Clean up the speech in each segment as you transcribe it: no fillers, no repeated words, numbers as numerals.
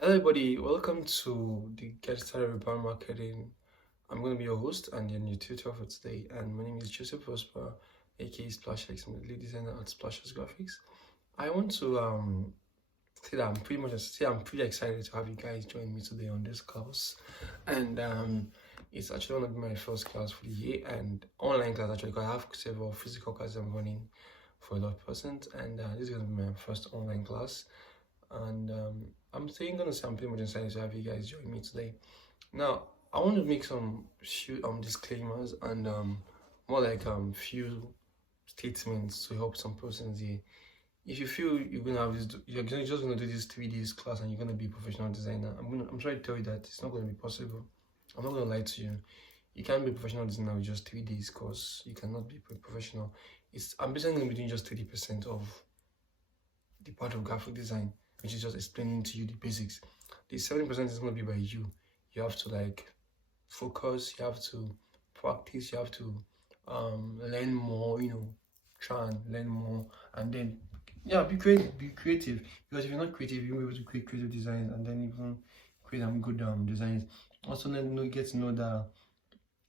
Hello everybody, welcome to the Get Started with Brand Marketing. I'm going to be your host and your new tutor for today, and my name is Joseph Prosper, aka Splashx. I'm the lead designer at Splashx Graphix. I want to say that I'm pretty excited to have you guys join me today on this course, and it's actually going to be my first class for the year and online class actually because I have several physical classes I'm running for a lot of persons, and this is going to be my first online class. And I'm saying gonna say I'm pretty much excited to have you guys join me today. Now I want to make some few disclaimers and more like few statements to help some persons here. If you feel you're gonna have this, just gonna do this 3 days class and you're gonna be a professional designer, I'm trying to tell you that it's not gonna be possible. I'm not gonna lie to you. You can't be a professional designer with just 3 days course. You cannot be a professional. I'm basically gonna be doing just 30% of the part of graphic design, which is just explaining to you the basics. The 70% is going to be by you. You have to like focus, you have to practice, you have to learn more, try and learn more, and then yeah, be creative, because if you're not creative, you won't be able to create creative designs and then even create good designs. Also, then get to know that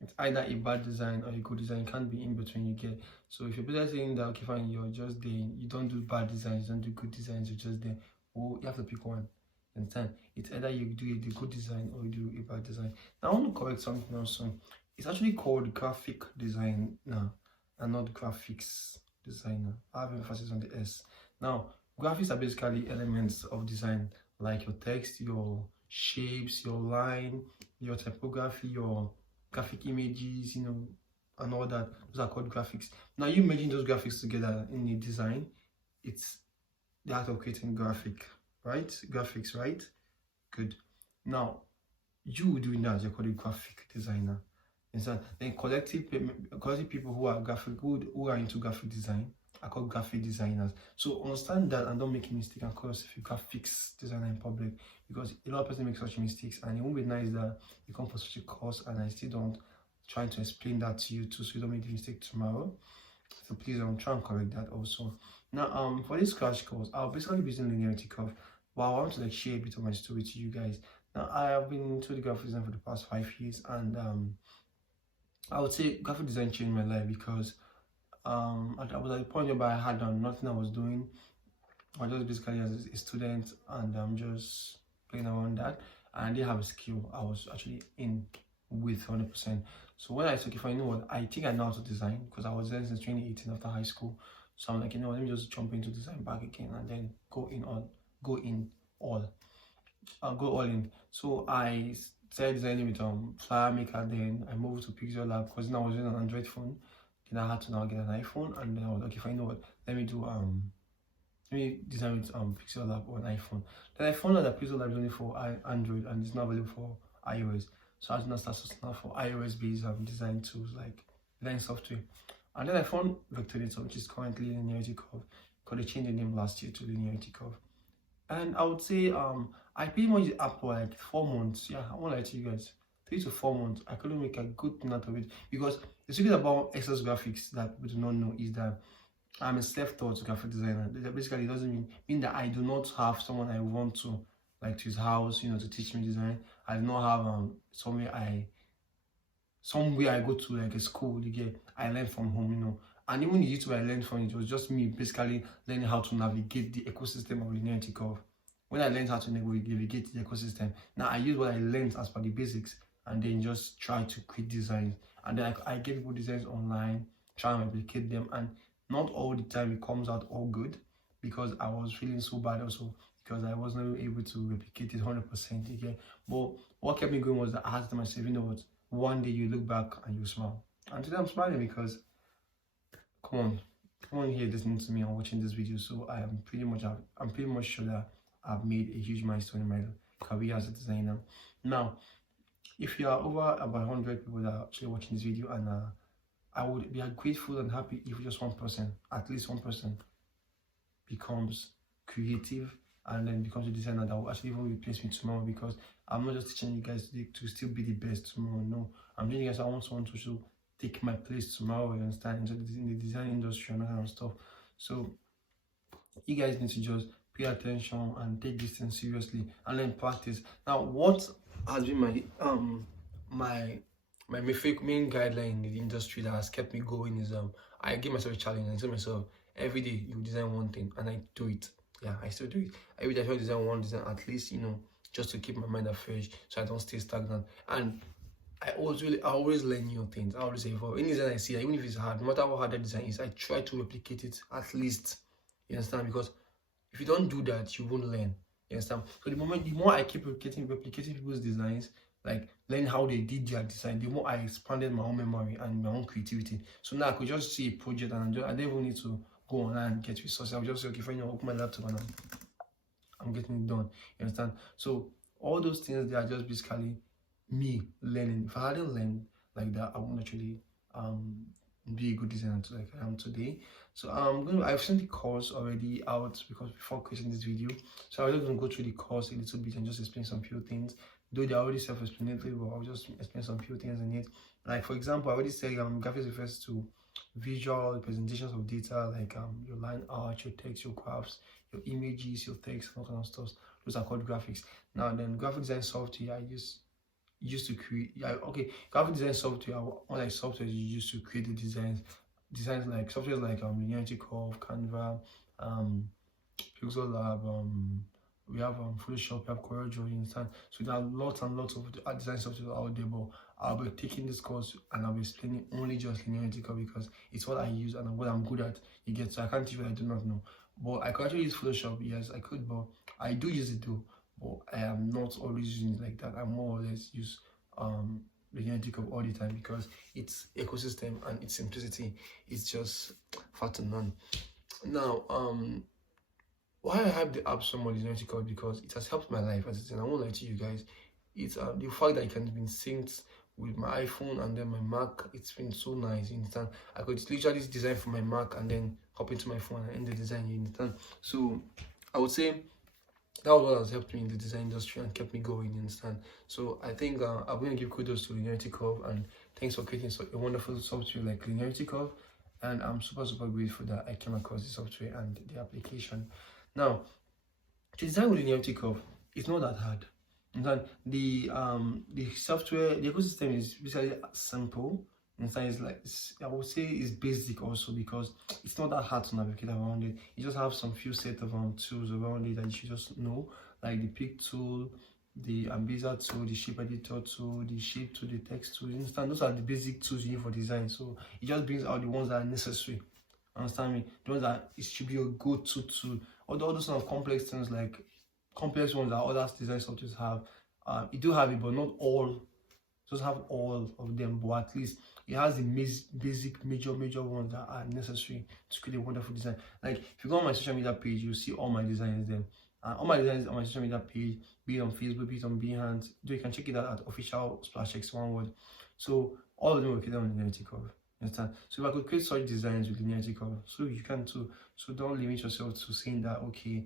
it's either a bad design or a good design. It can't be in between, you get. So if you're better saying that, okay fine, you're just there, you don't do bad designs, you don't do good designs, you're just there, well, you have to pick one. Understand? It's either you do the good design or you do a bad design. Now I want to correct something also. It's actually called graphic design now and not graphics designer. I have emphasis on the S. Now graphics are basically elements of design, like your text, your shapes, your line, your typography, your graphic images, and all that. Those are called graphics. Now you merging those graphics together in a design, it's the act of creating graphics, right? Good. Now you doing that, you're called a graphic designer. Then collective people who are who are into graphic design are called graphic designers. So understand that and don't make a mistake and call yourself a graphics designer in public, because a lot of people make such mistakes, and it won't be nice that you come for such a course and I still don't try to explain that to you too, so you don't make the mistake tomorrow. So please try and correct that also. Now for this crash course, I'll basically be using Linearity curve, but I want to like share a bit of my story to you guys. Now I have been into the graphic design for the past 5 years, and I would say graphic design changed my life because I was at a point where I had nothing I was doing. I was just basically as a student, and I'm just playing around that, and I didn't have a skill I was actually in with 100%. So when I said, if I know what, I think I know how to design, because I was there since 2018 after high school. So I'm like, let me just jump into design back again and then go all in. So I started designing with Flyer Maker, then I moved to Pixel Lab because now I was using an Android phone. Then I had to now get an iPhone, and then I was like, if I know what, let me design with Pixel Lab on iPhone. Then I found out that Pixel Lab is only for Android and it's not available for iOS. So I had to now start searching for iOS based design tools, like design software. And then I found Vector, which is currently Linearity Curve, because they changed the name last year to Linearity Curve. And I would say I pretty much used the app for like 4 months. Yeah, I won't lie to you guys. 3 to 4 months. I couldn't make a good thing out of it, because the secret about Splashx Graphix that we do not know is that I'm a self-taught graphic designer. Basically, it doesn't mean that I do not have someone I want to, like, to his house, to teach me design. I do not have somewhere I go to, like a school. I learn from home, And even the YouTube I learned from, it was just me basically learning how to navigate the ecosystem of Linearity Curve. When I learned how to navigate the ecosystem, now I use what I learned as per the basics and then just try to create designs. And then I get people designs online, try and replicate them, and not all the time it comes out all good, because I was feeling so bad also because I wasn't able to replicate it 100% again. But what kept me going was that I had to tell myself, what, one day you look back and you smile. And today I'm smiling because, come on here listening to me and watching this video. So I'm pretty much sure that I've made a huge milestone in my career as a designer. Now, if you are over about 100 people that are actually watching this video, and I would be grateful and happy if just one person, at least one person, becomes creative and then becomes a designer that will actually even replace me tomorrow, because I'm not just teaching you guys to still be the best tomorrow. No, I'm telling you guys I want someone to take my place tomorrow, you understand, in the design industry and that kind of stuff. So you guys need to just pay attention and take this thing seriously and then practice. Now, what has been my main guideline in the industry that has kept me going is I give myself a challenge and I tell myself every day you design one thing, and I do it. Yeah, I still do it. Every day I try to design one design at least, just to keep my mind afresh so I don't stay stagnant. And I always learn new things. I always evolve. Any design I see, even if it's hard, no matter how hard the design is, I try to replicate it at least. You understand? Because if you don't do that, you won't learn. You understand? So the more I keep replicating people's designs, like learn how they did their design, the more I expanded my own memory and my own creativity. So now I could just see a project and I don't even need to go online and get resources. I'll just say, okay, fine, I'll open my laptop and I'm getting it done. You understand? So all those things, they are just basically me learning. If I hadn't learned like that, I wouldn't actually be a good designer like I am today. So I've sent the course already out because before creating this video, so I'm just going to go through the course a little bit and just explain some few things. Though they're already self-explanatory, but I'll just explain some few things in it. Like for example, I already said graphics refers to visual representations of data, like your line art, your text, your graphs, your images, your text, all kind of stuff. Those are called graphics. Now then, graphic design software I used to create. Yeah, okay, graphic design software, what like software you use to create the designs like softwares like Linearity, Canva, Pixel Lab, we have Photoshop, we have CorelDRAW, you understand? So there are lots and lots of design software out there, but I'll be taking this course and I'll be explaining only just Linearity because it's what I use and what I'm good at. You get, so I can't teach what I do not know. But I could actually use Photoshop, yes, I could, but I do use it too. But I am not always using it like that. I more or less use Linearity all the time because its ecosystem and its simplicity is just far to none. Now, why I have the app so much Linearity because it has helped my life as a designer. I won't lie to you guys. It's the fact that it can be synced with my iPhone and then my Mac. It's been so nice. You understand? I could literally design for my Mac and then hop into my phone and end the design. You understand? So I would say that was what has helped me in the design industry and kept me going. You understand? So I think I'm going to give kudos to Linearity and thanks for creating a wonderful software like Linearity and I'm super grateful that I came across the software and the application. Now, to design with Linearity it's not that hard. The software, the ecosystem is basically simple. It's like I would say it's basic also because it's not that hard to navigate around it. You just have some few set of tools around it that you should just know, like the pick tool, the Bezier tool, the shape editor tool, the shape tool, the text tool. You understand? Those are the basic tools you need for design. So it just brings out the ones that are necessary. Understand me? The ones that it should be a go-to tool. All those kind of complex things, like complex ones that other design softwares have, you do have it, but not all. Just have all of them, but at least it has the basic major ones that are necessary to create a wonderful design. Like if you go on my social media page, you'll see all my designs there. All my designs on my social media page, be it on Facebook, be it on Behance. You can check it out at official Splashx one word. So all of them were created on Linearity Understand? So if I could create such designs with Linearity so you can too. So don't limit yourself to saying that okay,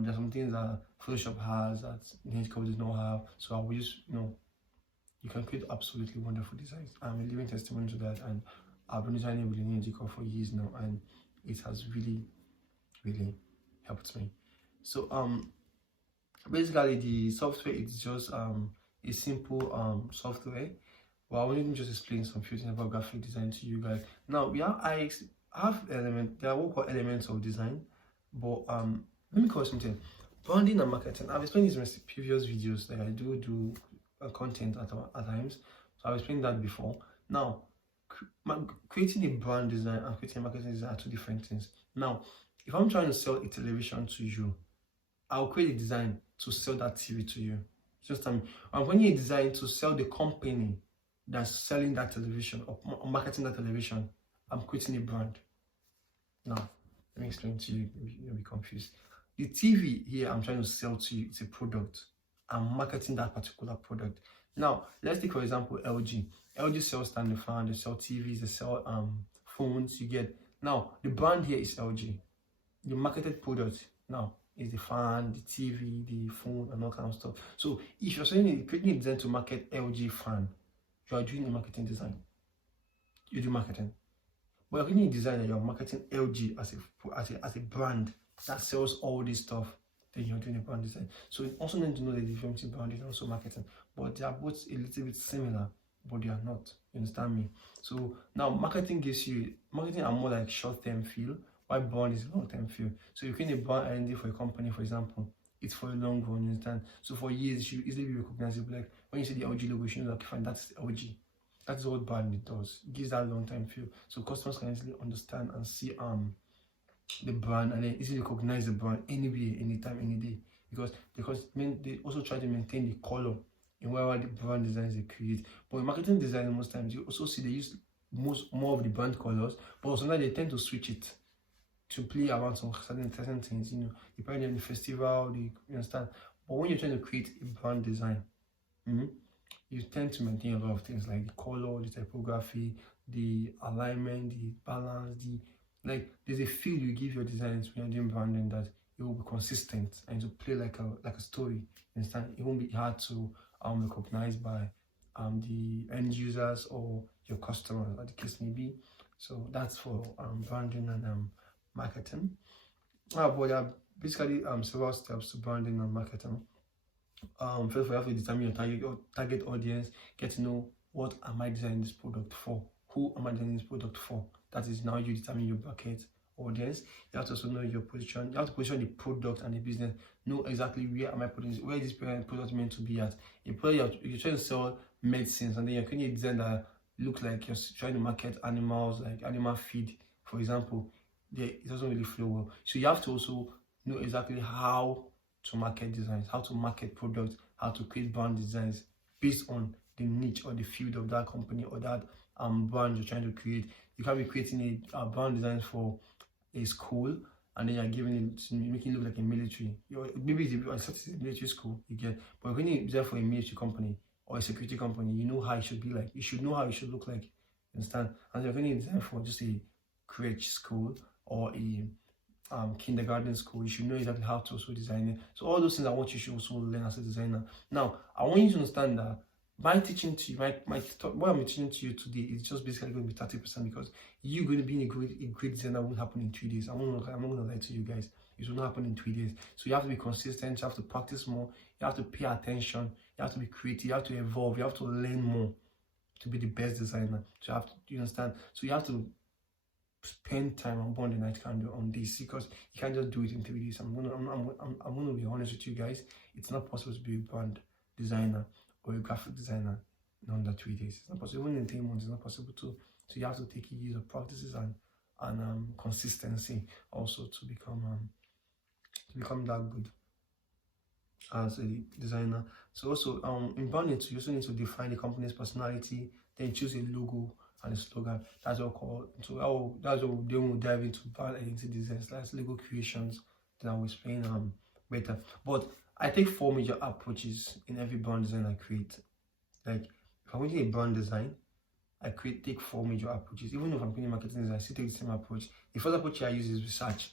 there's some things that Photoshop has that Linearity does not have. So I will just you can create absolutely wonderful designs. I'm a living testimony to that, and I've been designing with Linearity for years now, and it has really helped me. So basically the software is just a simple software. Well, I will even just explain some few things about graphic design to you guys. Now, I have elements. There are what called elements of design, but let me call something branding and marketing. I've explained this in my previous videos. Like I do content at times, so I've explained that before. Now, creating a brand design and creating a marketing design are two different things. Now, if I'm trying to sell a television to you, I'll create a design to sell that TV to you. Just tell me. I'm creating a design to sell the company that's selling that television or marketing that television. I'm creating a brand. Now, let me explain to you. You'll be confused. The TV here I'm trying to sell to you, it's a product. I'm marketing that particular product. Now, let's take for example LG. LG sells standing fan, they sell TVs, they sell phones. You get. Now, the brand here is LG. The marketed product now is the fan, the TV, the phone, and all kind of stuff. So, if you're creating a design to market LG fan, you are doing a marketing design. You do marketing, but you're creating a design that you're marketing LG as a brand that sells all this stuff. then you're doing a brand design. So you also need to know the difference between branding and also marketing, but they are both a little bit similar, but they are not. You understand me? So now marketing are more like short-term feel, while brand is long-term feel. So you create a brand identity for a company, for example, it's for a long run, you understand? So for years, it should easily be recognizable. Like when you see the LG logo, you should know, like, fine, that's LG. That's what branding does. It gives that long-term feel. So customers can easily understand and see the brand, and then easily recognize the brand anywhere, anytime, any day. Because they also try to maintain the color in whatever the brand designs they create. But in marketing design, most times you also see they use more of the brand colors, but sometimes they tend to switch it to play around some certain things. You know, you probably in the festival, you understand. But when you're trying to create a brand design, you tend to maintain a lot of things like the color, the typography, the alignment, the balance, there's a feel you give your designs when you're doing branding that it will be consistent and to play like a story. You understand? It won't be hard to recognize by the end users or your customers, as the case may be. So that's for branding and marketing. But there are basically several steps to branding and marketing. First of all, you have to determine your target audience, get to know what am I designing this product for, who am I designing this product for. That is, now you determine your market audience. You have to also know your position. You have to position the product and the business. Know exactly where am I putting this, where is this product meant to be at. You're trying to sell medicines, and then you're creating a design that looks like you're trying to market animals, like animal feed, for example. It doesn't really flow well. So you have to also know exactly how to market designs, how to market products, how to create brand designs based on the niche or the field of that company or that brand you're trying to create. You can be creating a brand design for a school, and then you're giving it, making it look like a military. Maybe it's a military school, you get. But when you design for a military company or a security company, you know how it should be like. You should know how it should look like. You understand? And you're going to design for just a crèche school or a kindergarten school, you should know exactly how to also design it. So all those things are what you should also learn as a designer. Now, I want you to understand that by teaching to you, what I'm teaching to you today is just basically going to be 30%, because you're going to be a great designer won't happen in 3 days. I'm not going to lie to you guys. It will not happen in 3 days. So you have to be consistent. You have to practice more. You have to pay attention. You have to be creative. You have to evolve. You have to learn more to be the best designer. So you understand? So you have to spend time on burn the night candle on this, because you can't just do it in 3 days. I'm gonna be honest with you guys. It's not possible to be a brand designer or a graphic designer in under 3 days. It's not possible. Even in 3 months, it's not possible too. So you have to take years of practices and consistency also to become that good as a designer. So also in branding, you also need to define the company's personality, then choose a logo and a slogan. That's all called. So that's what then we'll dive into brand identity designs, that's logo creations. Then I will explain better. But I take 4 major approaches in every brand design I create. Like if I'm making a brand design, I take 4 major approaches. Even if I'm creating marketing design, I still take the same approach. The first approach I use is research.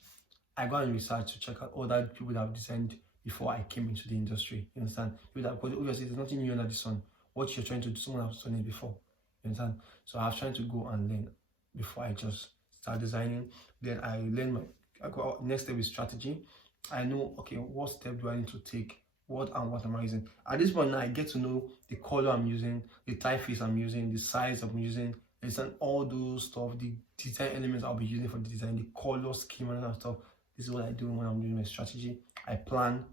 I go and research to check out all that people that have designed before I came into the industry. You understand? Because obviously there's nothing new under the sun. What you're trying to do, someone has done it before. You understand? So I was trying to go and learn before I just start designing. Then I go next step is strategy. I know, okay, what step do I need to take? What am I using? At this point now, I get to know the color I'm using, the typeface I'm using, the size I'm using, and all those stuff, the design elements I'll be using for the design, the color scheme and that stuff. This is what I do when I'm doing my strategy. I plan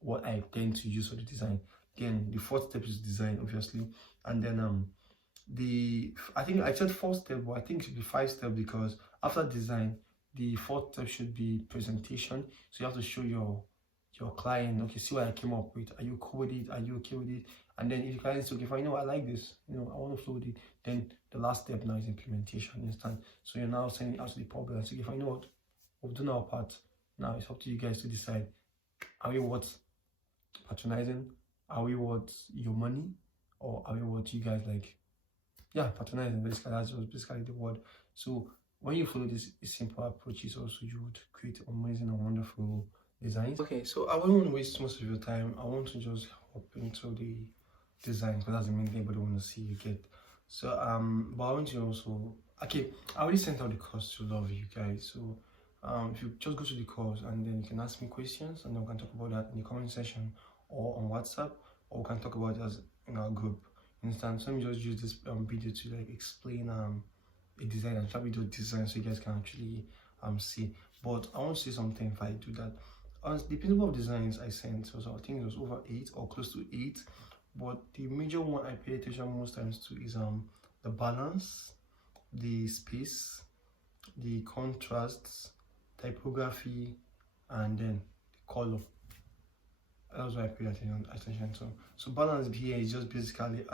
what I tend to use for the design. Again, the 4th step is design, obviously, and then I think I said 4 step, but I think it should be 5 step, because after design, the 4th step should be presentation. So you have to show your client, okay, see what I came up with. Are you cool with it? Are you okay with it? And then if the client is okay, fine, I like this, I want to flow with it. Then the last step now is implementation. You understand? So you're now sending it out to the public and say, if what, we've done our part. Now it's up to you guys to decide. Are we worth patronizing? Are we worth your money? Or are we worth you guys like? Yeah, patronizing, basically, that's just basically the word. So when you follow this simple approaches, also you would create amazing and wonderful designs. Okay, so I wouldn't want to waste most of your time. I want to just hop into the design, because that's the main thing everybody want to see, you get. So but I want to also, okay, I already sent out the course to love you guys. So If you just go to the course and then you can ask me questions, and then we can talk about that in the comment section or on WhatsApp, or we can talk about it as in our group. Instance, let me just use this video to like explain a design and try to do design so you guys can actually see. But I want to say something if I do that. The principle of designs I sent was, I think it was over 8 or close to 8, but the major one I pay attention most times to is the balance, the space, the contrasts, typography, and then the color. That's what I pay attention to. So balance here is just basically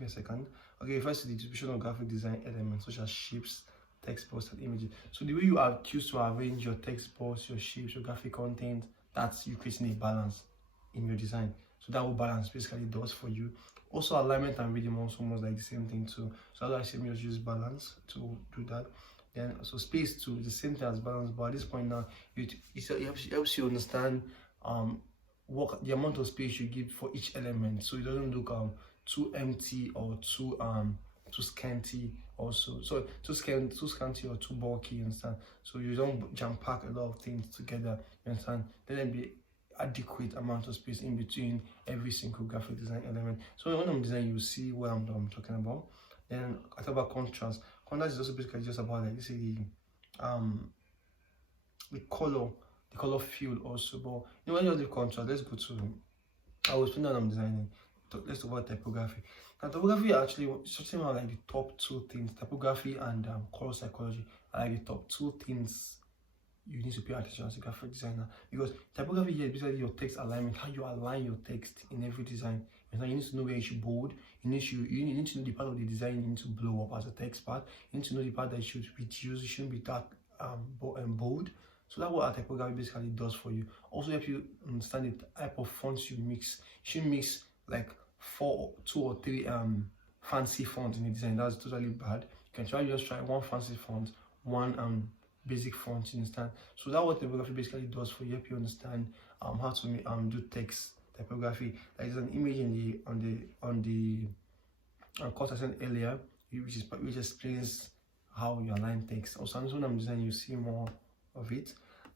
wait a second. Okay, first the distribution of graphic design elements such as shapes, text box, and images. So the way you choose to arrange your text box, your shapes, your graphic content, that's you creating a balance in your design. So that will balance basically does for you. Also alignment and rhythm also almost like the same thing too. So as I say, just use balance to do that. Then so space too, the same thing as balance, but at this point now it helps you understand what the amount of space you give for each element, so it doesn't look too empty or too scanty also. So too scanty or too bulky, you understand? So you don't jam pack a lot of things together, you understand? Then there be adequate amount of space in between every single graphic design element. So when I'm designing, you see what I'm talking about. Then I talk about contrast. Contrast is also basically just about like you see the color field also. But you know, when you do contrast, let's go to I was when I'm designing. Let's talk about typography. Now typography actually something like the top 2 things. Typography and color psychology are like the top 2 things you need to pay attention as a graphic designer, because typography here is basically your text alignment, how you align your text in every design. And you need to know where you should bold, you need to know the part of the design you need to blow up as a text part, you need to know the part that you should reduce, it shouldn't be that bold. So that's what our typography basically does for you. Also help you understand the type of fonts you mix. You shouldn't mix like 2 or 3 fancy fonts in the design. That's totally bad. You can just try one fancy font, one basic font, you understand? So that's what typography basically does for you, help you understand how to do text typography. There's an image in on the course I sent earlier, which explains how you align text. Also, when I'm designing, you see more of it.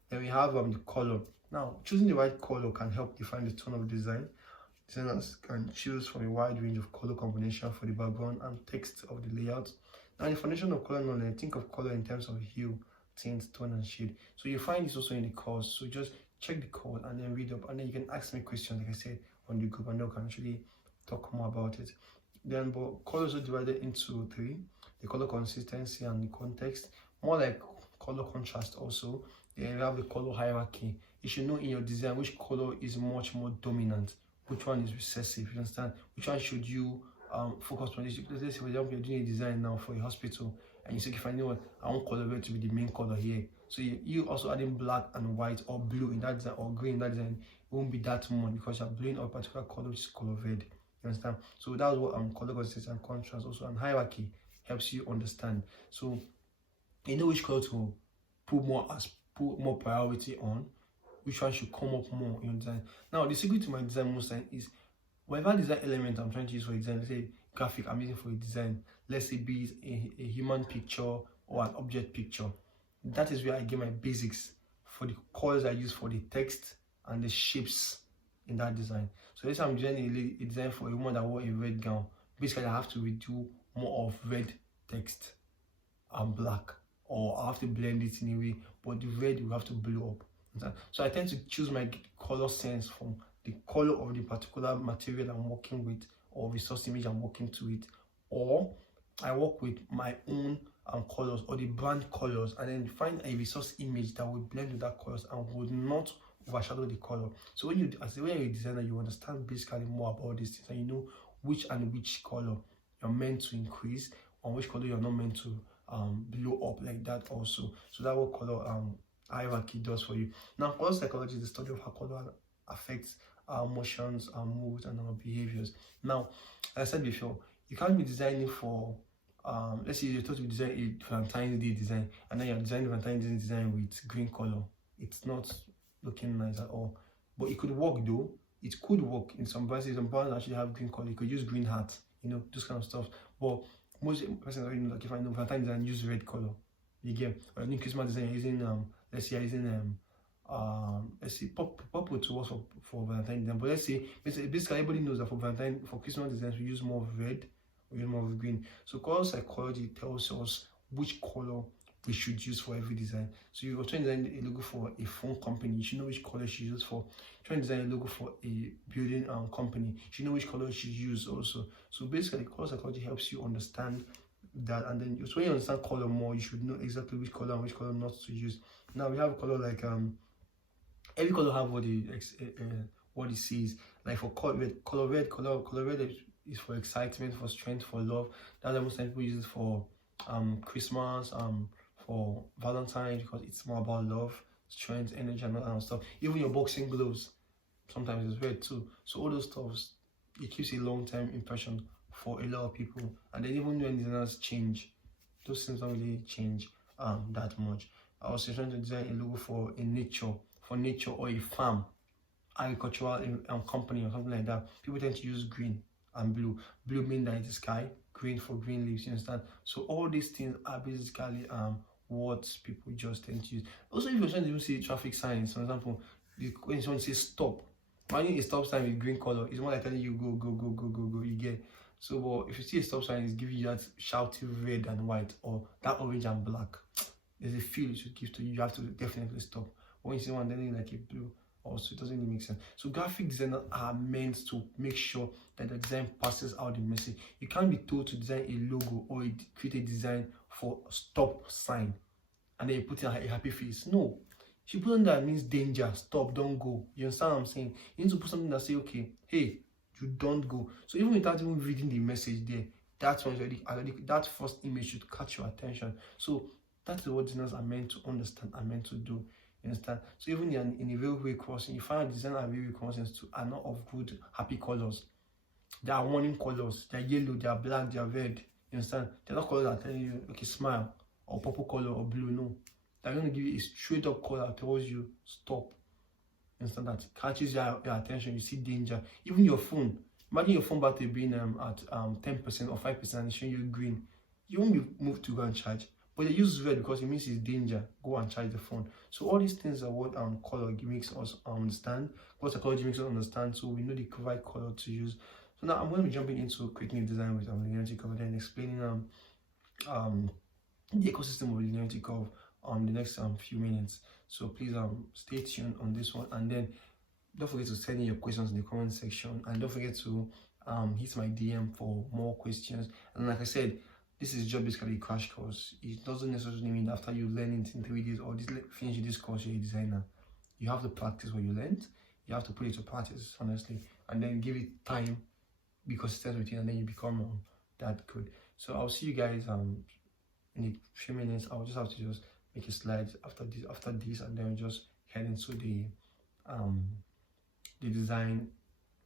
Then we have the color. Now, choosing the right color can help define the tone of design. Designers can choose from a wide range of color combination for the background and text of the layout. Now, the foundation of color knowledge, think of color in terms of hue, tint, tone, and shade. So you find this also in the course. So just check the code and then read up, and then you can ask me questions, like I said, on the group, and I can actually talk more about it. Then, but colors are divided into 3: the color consistency and the context, more like color contrast also. Then we have the color hierarchy. You should know in your design which color is much more dominant, which one is recessive, you understand? Which one should you focus on? Let's say, for example, you're doing a design now for a hospital, and you say, if I know what I want color red to be the main color here, so you also adding black and white or blue in that design or green in that design, it won't be that much because you're blowing up a particular color, which is color red. You understand? So that's what color consistency and contrast also, and hierarchy helps you understand. So you know which color to put more priority on, which one should come up more in your design. Now the secret to my design most time is whatever design element I'm trying to use for a design, let's say graphic I'm using for a design, let's say be it a human picture or an object picture, that is where I get my basics for the colors I use for the text and the shapes in that design. So let's say I'm designing a design for a woman that wore a red gown. Basically I have to redo more of red text and black, or I have to blend it in a way, but the red will have to blow up. So I tend to choose my color sense from the color of the particular material I'm working with, or resource image I'm working to it, or I work with my own colors or the brand colors, and then find a resource image that will blend with that colors and would not overshadow the color. So when you're a designer, you understand basically more about this thing, and you know which color you're meant to increase, or which color you're not meant to blow up like that also. So that's what color hierarchy does for you. Now, color psychology is the study of how color affects our emotions, our moods, and our behaviors. Now, as I said before, you can't be designing for let's say you're taught to design a Valentine's Day design, and then you're designing Valentine's Day design with green color. It's not looking nice at all. But it could work though. It could work in some brands. Some brands actually have green color. You could use green hats, you know, this kind of stuff. But most persons already know, like, if I know Valentine's design, use red color. You get, or any Christmas design you're using let's say you're using let's say purple to us for Valentine design. But let's say basically everybody knows that for Valentine, for Christmas designs we use more of red, we use more of green. So color psychology tells us which color we should use for every design. So you're trying to design a logo for a phone company, you should know which color you should use. For trying to design a logo for a building company, you should know which color you should use also. So basically color psychology helps you understand that, and then so when you understand color more, you should know exactly which color and which color not to use. Now we have a color like every color have what it says. Like for color red is for excitement, for strength, for love. That's why most people use it for Christmas, for Valentine's, because it's more about love, strength, energy, and all that kind of stuff. Even your boxing gloves sometimes is red too. So all those stuffs, it keeps a long-term impression for a lot of people. And then even when designers change, those things don't really change that much. I was trying to design a logo for nature or a farm, agricultural company or something like that. People tend to use green and blue. Blue means that it's the sky, green for green leaves, you understand? So all these things are basically what people just tend to use. Also, if you're trying to see traffic signs, for example, when someone says stop, finding a stop sign with green color is more like telling you go, go, go, go, go, go, you get. So but if you see a stop sign, it's giving you that shouty red and white, or that orange and black. There's a feel it should give to you. You have to definitely stop. When you see one then like a blue, also it doesn't really make sense. So graphic designers are meant to make sure that the design passes out the message. You can't be told to design a logo or create a design for stop sign and then you put in a happy face. No, if you put on that means danger, stop, don't go. You understand what I'm saying? You need to put something that say, okay, hey, you don't go. So even without even reading the message there, that's when already that first image should catch your attention. So that's what designers are meant to understand, are meant to do. You understand? So even in a railway crossing, you find designer and railway crossings too are not of good, happy colors. They are warning colors. They are yellow, they are black, they are red. You understand? They're not colors that tell you, okay, smile, or purple color, or blue. No. They're going to give you a straight up color that tells you, stop. You understand? That catches your attention. You see danger. Even your phone. Imagine your phone battery being at 10% or 5% and it's showing you green. You won't be moved to go and charge. But they use red because it means it's danger. Go and charge the phone. So all these things are what color makes us understand. What psychology makes us understand. So we know the right color to use. So now I'm going to be jumping into creating a design with linearity curve and explaining the ecosystem of linearity curve the next few minutes. So please stay tuned on this one, and then don't forget to send in your questions in the comment section, and don't forget to hit my DM for more questions. And like I said, this is just basically a crash course. It doesn't necessarily mean that after you learn it in 3 days or finish this course, you're a designer. You have to practice what you learned. You have to put it to practice, honestly, and then give it time, be consistent with it, and then you become that good. So I'll see you guys in a few minutes. I'll just have to just make a slide after this, and then just head into the design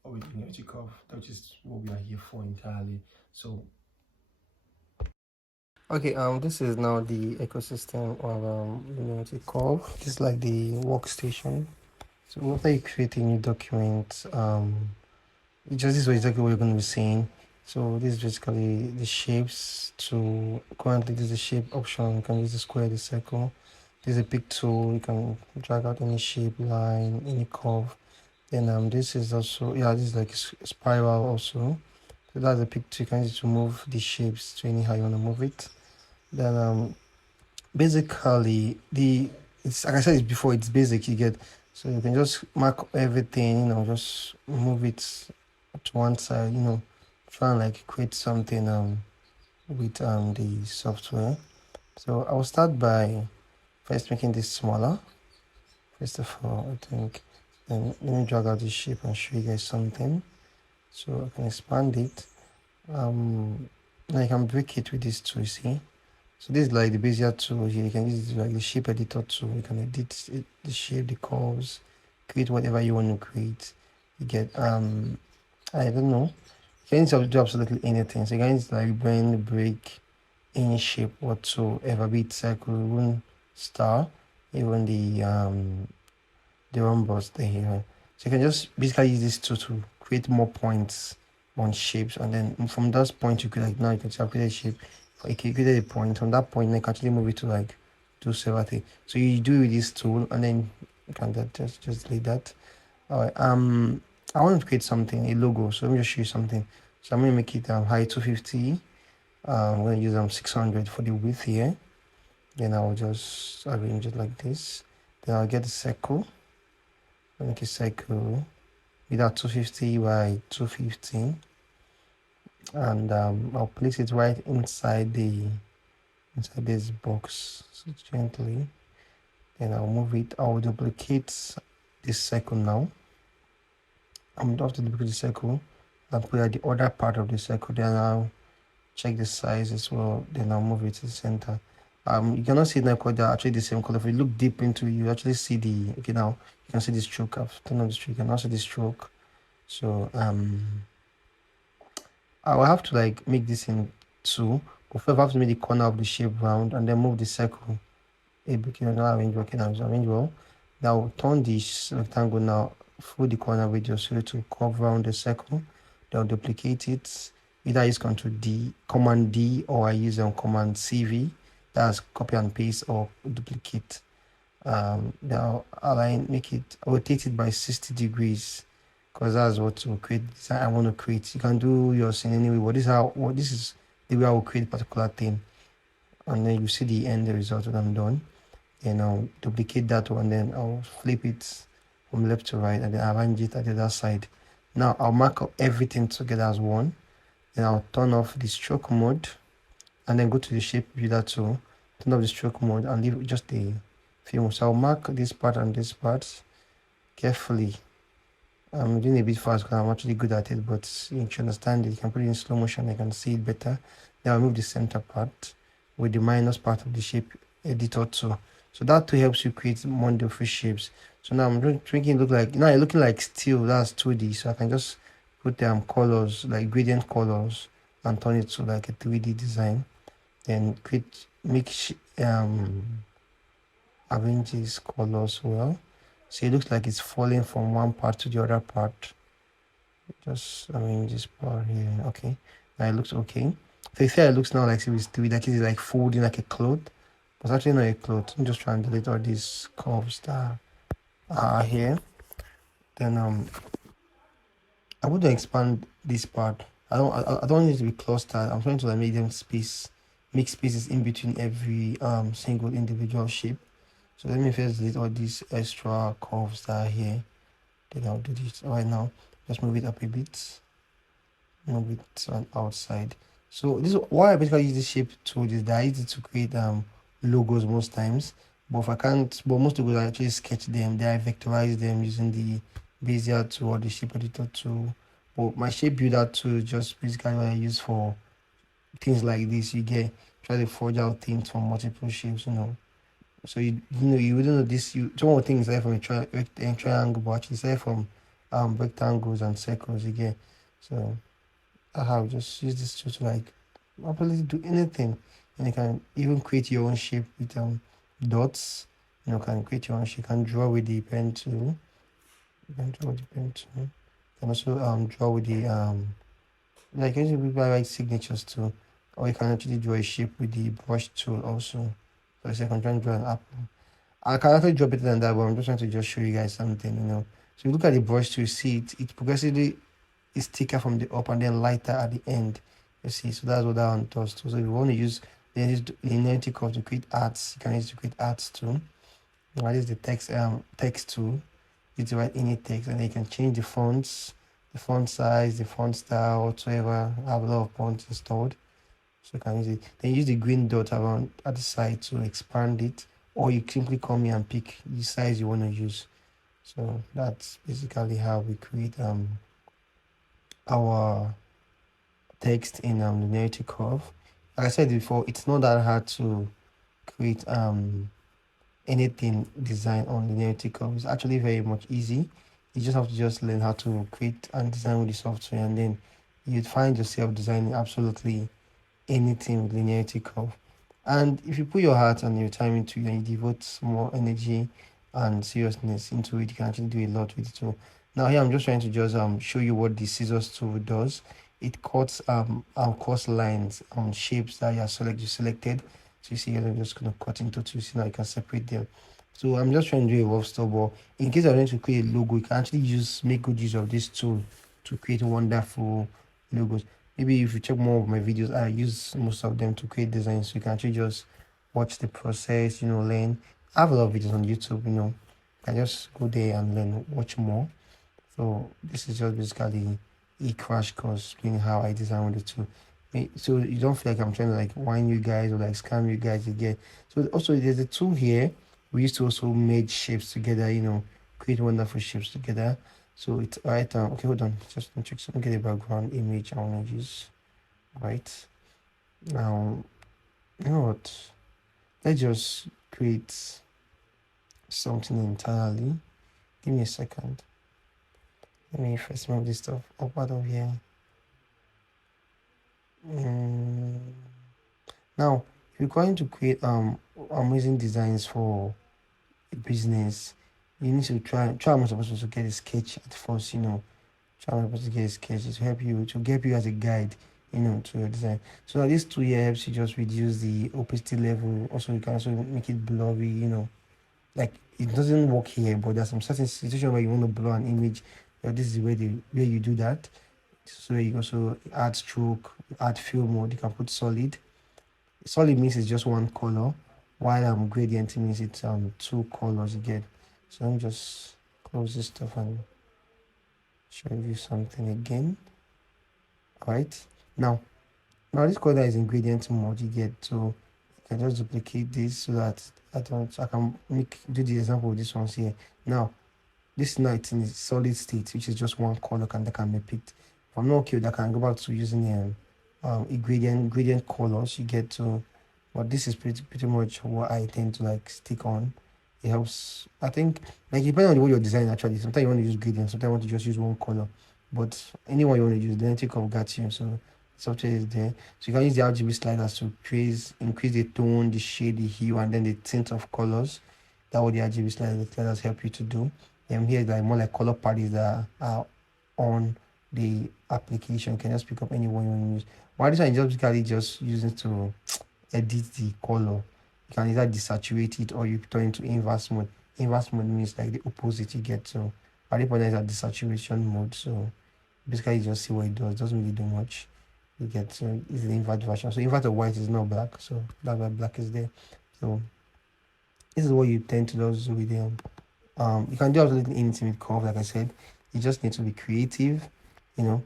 of the linearity curve, which is what we are here for entirely. So okay, this is now the ecosystem of linearity curve. This is like the workstation. So after you create a new document, this is exactly what you're going to be seeing. So this is basically the shapes. Currently this is the shape option. You can use the square, the circle. There's a pick tool. You can drag out any shape, line, any curve. Then this is also, this is like a spiral also. So that's a pick tool. You can use it to move the shapes to anyhow you want to move it. Then basically it's like I said before, it's basic, you get. So you can just mark everything, just move it to one side, try and like create something with the software. So I'll start by first making this smaller. First of all, I think, then let me drag out the shape and show you guys something. So I can expand it. Now you can break it with this tool, you see. So this is like the Bezier tool here. You can use it like the shape editor tool. You can edit it, the shape, the curves, create whatever you want to create. You get I don't know. You can do absolutely anything. So you can use like bend, break, any shape whatsoever, be it circle, even star, even the rhombus there. So you can just basically use this tool to create more points on shapes, and then from that point you could now you can create a shape. If you created a point, from that point you can actually move it to like do several things. So you do with this tool, and then you can just delete that. All right. I want to create something, a logo. So let me just show you something. So I'm gonna make it height 250. I'm gonna use 600 for the width here. Then I'll just arrange it like this. Then I'll get the circle. I'll make a circle with that 250 by 250, and I'll place it right inside this box. So gently. Then I'll move it. I'll duplicate this circle now. I'm going to duplicate the circle and put at the other part of the circle. Then I'll check the size as well. Then I'll move it to the center. You cannot see it now because they're actually the same color. If you look deep into it, you actually see the, okay, now you can see the stroke. I've turned on the stroke. You can also see the stroke. So I will have to like make this in two. But first I have to make the corner of the shape round and then move the circle. Now arrange well. Now turn this rectangle now through the corner radius so to curve around the circle. Then I'll duplicate it. Either I use Command D, or I use Command CV. That's copy and paste or duplicate. Now make it, rotate it by 60 degrees, because that's what to create design I want to create. You can do yours in any way, but this is the way I will create a particular thing. And then you see the end result when I'm done. Then I'll duplicate that one, then I'll flip it from left to right, and then arrange it at the other side. Now I'll mark up everything together as one. Then I'll turn off the stroke mode, and then go to the shape builder tool, turn off the stroke mode, and leave just the film. So I'll mark this part and this part carefully. I'm doing a bit fast because I'm actually good at it, but you should understand it. You can put it in slow motion, I can see it better. Then I'll move the center part with the minus part of the shape editor tool. So that too helps you create more free shapes. So now I'm making it look like, now you're looking like steel, that's 2D. So I can just put colors, like gradient colors, and turn it to like a 3D design. Then arrange these colors well. So it looks like it's falling from one part to the other part. Just arrange this part here. Okay. Now it looks okay. So you see it looks now like it's 3D, like it's like folding like a cloth. But it's actually not a cloth. I'm just trying to delete all these curves that are here. Then I want to expand this part. I don't want it to be clustered. I'm trying to like make them make spaces in between every single individual shape. So let me first delete all these extra curves that are here. Then I'll do this right now. Just move it up a bit. Move it on outside. So this is why I basically use this shape tool, is that I use it to create logos most times. But if I can't, but most logos I actually sketch them. Then I vectorize them using the Bezier tool or the shape editor tool. But my shape builder tool is just basically what I use for things like this. You try to forge out things from multiple shapes, So you wouldn't know this. Some of the things like from a triangle, but actually say from rectangles and circles again. So I have just use this tool to like ability to do anything, and you can even create your own shape with dots. Can create your own shape. You can draw with the pen tool. You can draw with the pen tool. You can also draw with the like using like signatures too, or you can actually draw a shape with the brush tool also. So I can try and draw an apple. I can actually draw better than that, but I'm just trying to just show you guys something, So you look at the brush tool, you see it progressively is thicker from the up and then lighter at the end. You see, so that's what that one does too. So if you want to use the Linearity curve to create arts, you can use it to create arts too. That is the text tool. You to write any text, and then you can change the fonts, the font size, the font style, whatsoever. I have a lot of fonts installed. So you can use it. Then use the green dot around at the side to expand it, or you simply come here and pick the size you want to use. So that's basically how we create our text in the Linearity curve. Like I said before, it's not that hard to create anything design on Linearity curve. It's actually very much easy. You just have to just learn how to create and design with the software, and then you'd find yourself designing absolutely anything with Linearity curve. And if you put your heart and your time into it, and you devote more energy and seriousness into it, you can actually do a lot with it too. Now here I'm just trying to just show you what the scissors tool does. It cuts coarse lines on shapes that you selected. So you see, I'm just gonna cut into two. See now you can separate them. So I'm just trying to do a rough stuff, but in case I want to create a logo, you can actually make good use of this tool to create wonderful logos. Maybe if you check more of my videos, I use most of them to create designs. So you can actually just watch the process, learn. I have a lot of videos on YouTube, you can just go there and learn, watch more. So this is just basically a crash course explaining how I design the tool. So you don't feel like I'm trying to like whine you guys or like scam you guys again. So also there's a tool here. We used to also merge shapes together, create wonderful shapes together. So it's right. Okay, hold on. Just check. Let me get a background image I want to use. Right now, you know what? Let's just create something entirely. Give me a second. Let me first move this stuff up out of here. Now, if you're going to create amazing designs for a business, you need to try as much as possible to get a sketch at first, try as much as possible to get a sketch to help you as a guide, to your design. So now this tool here helps you just reduce the opacity level. Also, you can also make it blurry, like it doesn't work here, but there's some certain situation where you want to blur an image. This is where you do that. So you also add stroke, add fill mode. You can put solid. Solid means it's just one color, while gradient means it's two colors you get. So let me just close this stuff and show you something again. All right, now this color is in gradient mode you get. So you can just duplicate this so that I can do the example of this ones here. Now this night in solid state, which is just one color that can be picked. If I'm not okay with that, I can go back to using a gradient colors you get to. But this is pretty much what I tend to like stick on. It helps. I think like depending on what you're designing actually. Sometimes you want to use gradient, sometimes you want to just use one color. But anyone you want to use, the Linearity of got you. So software is there. So you can use the RGB sliders to increase the tone, the shade, the hue, and then the tint of colors. That what the RGB sliders help you to do. Here is like more like color palettes that are on the application. You can just pick up any one you want to use. Why this one is just basically just using to edit the color. You can either desaturate it or you turn into inverse mode. Inverse mode means like the opposite you get. So at the point is at desaturation mode. So basically you just see what it does. It doesn't really do much. You get it's the invert version. So invert of white is not black. So that's why black is there. So this is what you tend to do with them. You can do absolutely anything with curve, like I said. You just need to be creative, you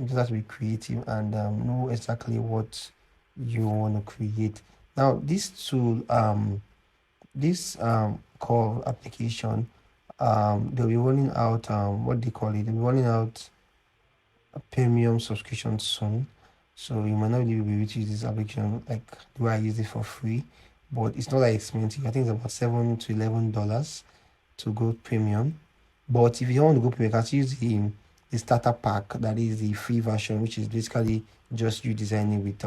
just have to be creative and know exactly what you want to create. Now this tool, this curve application, they'll be rolling out what they call it, they'll be rolling out a premium subscription soon. So you might not really be able to use this application like the way I use it for free, but it's not that expensive. I think it's about $7 to $11 to go premium. But if you don't want to go premium, you can use the starter pack, that is the free version, which is basically just you designing with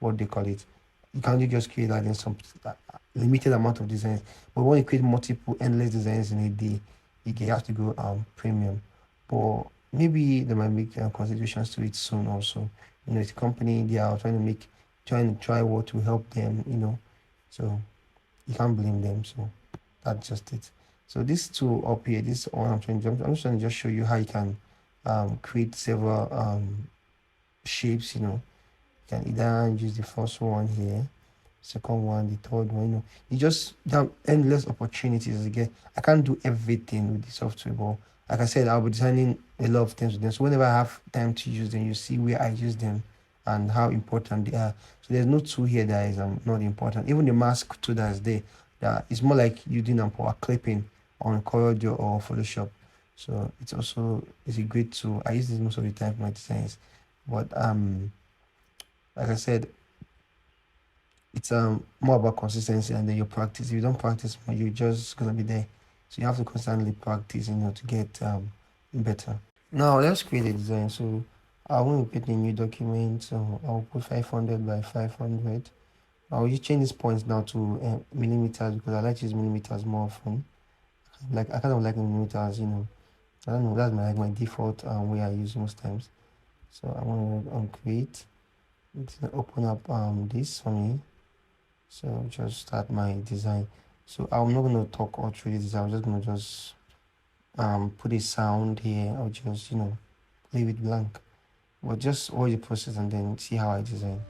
what they call it. You can just create like in some limited amount of designs. But when you create multiple endless designs in a day, you have to go premium. But maybe they might make considerations to it soon also. It's a company, they are trying to try what will help them, so you can't blame them. So that's just it. So this tool up here, this one I'm just trying to just show you how you can create several shapes. You can either use the first one here, second one, the third one. You just have endless opportunities again. I can't do everything with the software, but like I said, I'll be designing a lot of things with them. So whenever I have time to use them, you see where I use them and how important they are. So there's no tool here that is not important. Even the mask tool that is there, that is more like you doing a clipping on CorelDRAW or Photoshop. So it's a great tool. I use this most of the time for my designs. But like I said, it's more about consistency and then your practice. If you don't practice more, you're just gonna be there. So you have to constantly practice, to get better. Now let's create a design. So I want to create a new document. So I'll put 500 by 500. I'll just change these points now to millimeters because I like to use millimeters more often. Like I kind of like millimeters, I don't know, that's my default way I use most times. So I want to create. It's gonna open up this for me. So just start my design. So I'm not going to talk all through this. I'm just going to just put a sound here, or just leave it blank. But just watch the process and then see how I design.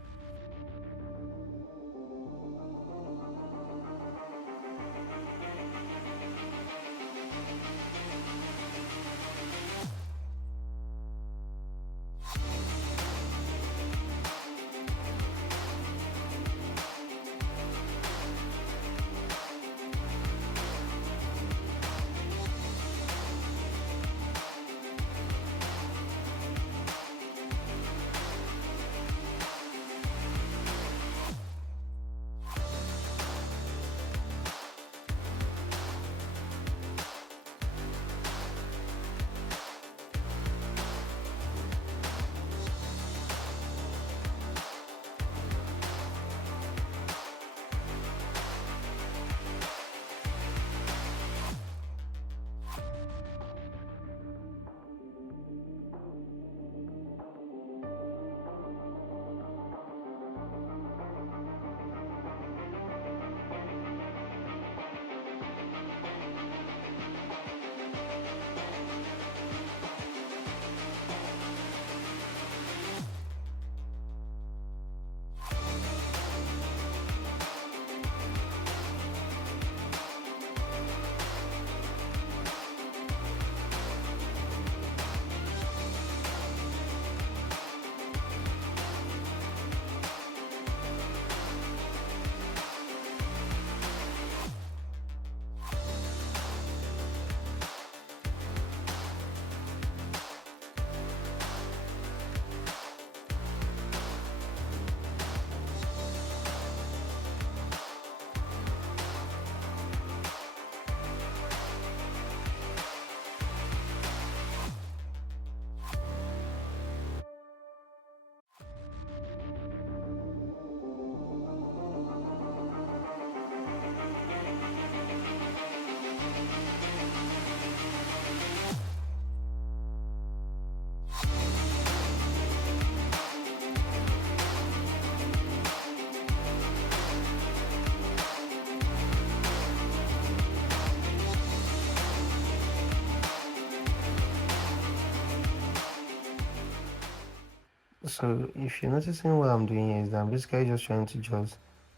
So if you're noticing what I'm doing here is that I'm basically just trying to just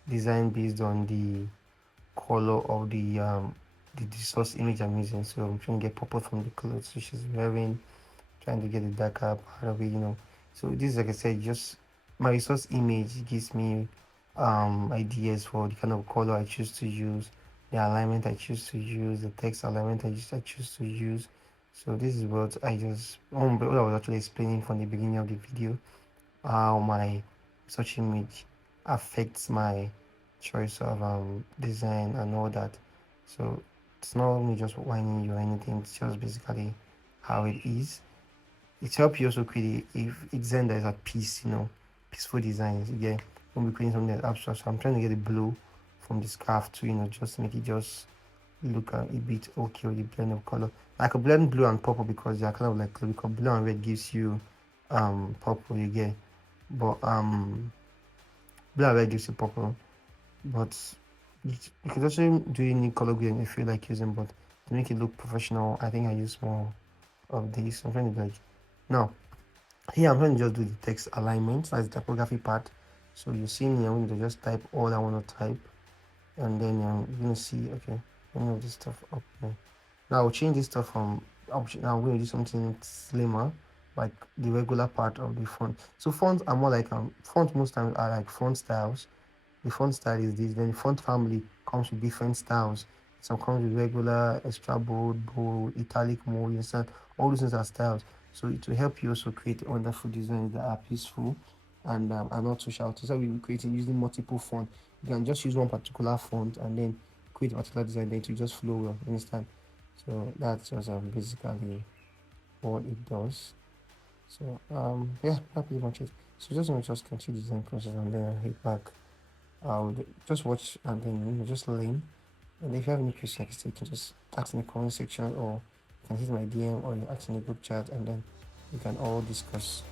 design based on the color of the source image I'm using. So I'm trying to get purple from the clothes which she's wearing, trying to get the darker part of it. So this is, like I said, just my resource image gives me ideas for the kind of color I choose to use, the alignment I choose to use, the text alignment I choose to use. So this is what what I was actually explaining from the beginning of the video, how my search image affects my choice of design and all that. So it's not me just whining you or anything, it's just basically how it is. It helps you also create if design that is at peace, peaceful designs. Yeah, when we're creating something that's abstract. So I'm trying to get the blue from the scarf to just make it just look a bit okay with the blend of color. I could blend blue and purple because they are kind of like, because blue and red gives you purple, you get. But blue and red gives you purple. But you could also do any color grading if you like using, but to make it look professional, I think I use more of this. I'm trying to like now here I'm trying to just do the text alignment, that's the typography part. So you see me, I'm going to just type all I want to type, and then you're going to see, okay, let me move this stuff up here. Now I'll change this stuff from option. Now I'm going to do something slimmer, like the regular part of the font. So fonts are more like font most times are like font styles. The font style is this. Then the font family comes with different styles. Some comes with regular, extra bold, italic mode. You understand? All these things are styles. So it will help you also create wonderful designs that are peaceful and are not too shouty. So we're creating using multiple fonts. You can just use one particular font and then create a particular design. Then it will just flow well. You understand? So that's just basically what it does. So yeah, that's pretty much it. So just want to just continue the design process and then I'll hit back. I'll just watch and then just learn. And if you have any questions, you can just ask in the comment section, or you can hit my DM, or you ask in the group chat, and then we can all discuss.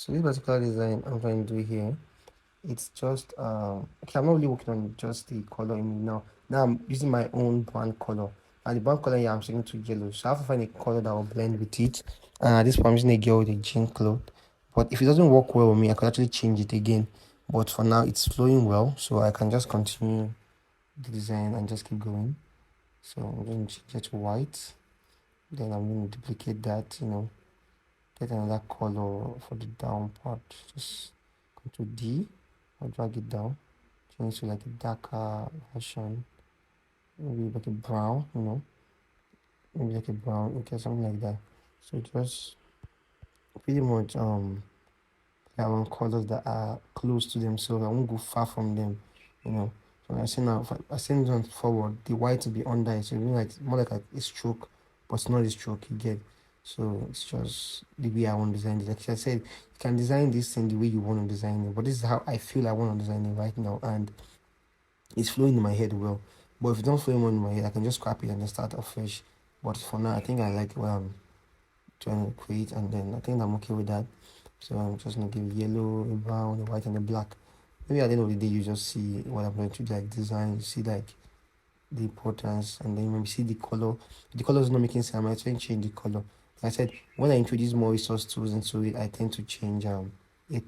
So this particular design I'm going to do here, it's just okay, I'm not really working on just the color in now. Now I'm using my own brand color. And the brand color here I'm changing to yellow. So I have to find a color that will blend with it. And at this point I'm using a girl with a jean cloth. But if it doesn't work well with me, I could actually change it again. But for now it's flowing well, so I can just continue the design and just keep going. So I'm going to change it to white. Then I'm going to duplicate that, get another color for the down part. Just go to D, I'll drag it down, change to like a darker version, maybe like a brown, maybe like a brown, okay, something like that. So just pretty much I want colors that are close to themselves. I won't go far from them, you know. So I say now, if I send it on forward, the white will be under it, so it's like more like a stroke, but it's not a stroke you get. So it's just the way I want to design it. Like I said, you can design this thing the way you want to design it, but this is how I feel I want to design it right now, and it's flowing in my head well. But if it don't flow in my head, I can just scrap it and then start afresh. But for now, I think I like what I'm trying to create, and then I think I'm okay with that. So I'm just gonna give yellow, a brown, a white, and a black. Maybe at the end of the day, you just see what I'm going to like design. You see like the importance, and then when you see the color, the color is not making sense. I might try and change the color. Like I said, when I introduce more resource tools into it, I tend to change a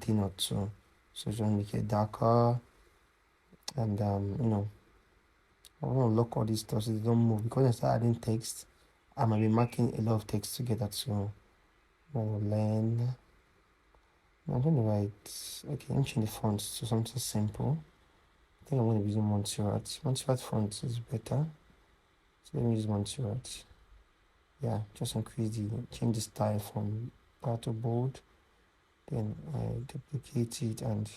thing or two. So just make it darker, and I want to lock all these stuff so they don't move, because when I start adding text, I might be marking a lot of text together. So I'll learn. I'm going to write, okay, let me change the font to something simple. I think I'm going to be using Montserrat. Montserrat font is better. So let me use Montserrat. Yeah, just change the style from bar to bold. Then I duplicate it and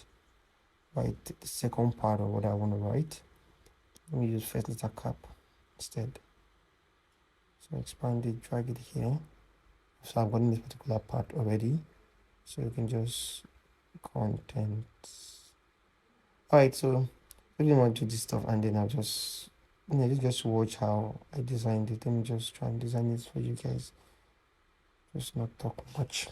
write the second part of what I want to write. Let me use first letter cap instead. So expand it, drag it here. So I've gotten this particular part already. So you can just content. Alright, so really want to do this stuff, and then I'll just just watch how I designed it. Let me just try and design it for you guys. Just not talk much.